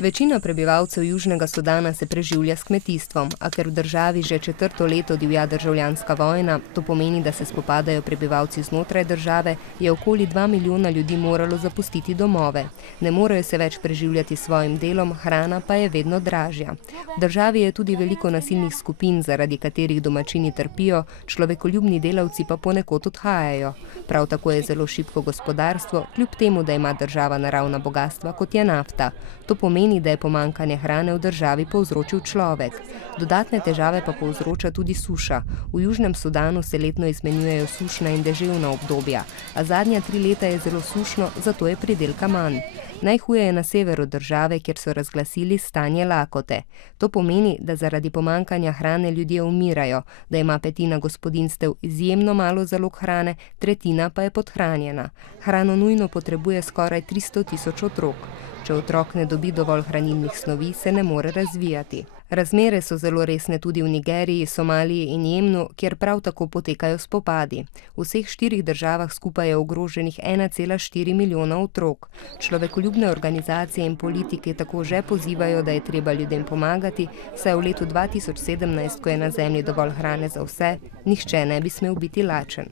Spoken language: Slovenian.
Večina prebivalcev Južnega Sudana se preživlja s kmetijstvom, a ker v državi že 4. leto divja državljanska vojna, to pomeni, da se spopadajo prebivalci znotraj države, je okoli 2 milijona ljudi moralo zapustiti domove. Ne morejo se več preživljati s svojim delom, hrana pa je vedno dražja. V državi je tudi veliko nasilnih skupin, zaradi katerih domačini trpijo, človekoljubni delavci pa ponekod odhajajo. Prav tako je zelo šibko gospodarstvo, kljub temu, da ima država naravna bogastva, kot je nafta. To pomeni, da je pomanjkanje hrane v državi povzročil človek. Dodatne težave pa povzroča tudi suša. V Južnem Sudanu se letno izmenjujejo sušna in deževna obdobja, a zadnja 3 leta je zelo sušno, zato je pridelka manj. Najhuje je na severu države, kjer so razglasili stanje lakote. To pomeni, da zaradi pomanjkanja hrane ljudje umirajo, da ima 1/5 gospodinjstev izjemno malo zalog hrane, 1/3 pa je podhranjena. Hrano nujno potrebuje skoraj 300 tisoč otrok. Če otrok ne dobi dovolj hranilnih snovi, se ne more razvijati. Razmere so zelo resne tudi v Nigeriji, Somaliji in Jemnu, kjer prav tako potekajo spopadi. V vseh 4 državah skupaj je ogroženih 1,4 milijona otrok. Človekoljubne organizacije in politike tako že pozivajo, da je treba ljudem pomagati, saj v letu 2017, ko je na zemlji dovolj hrane za vse, nihče ne bi smel biti lačen.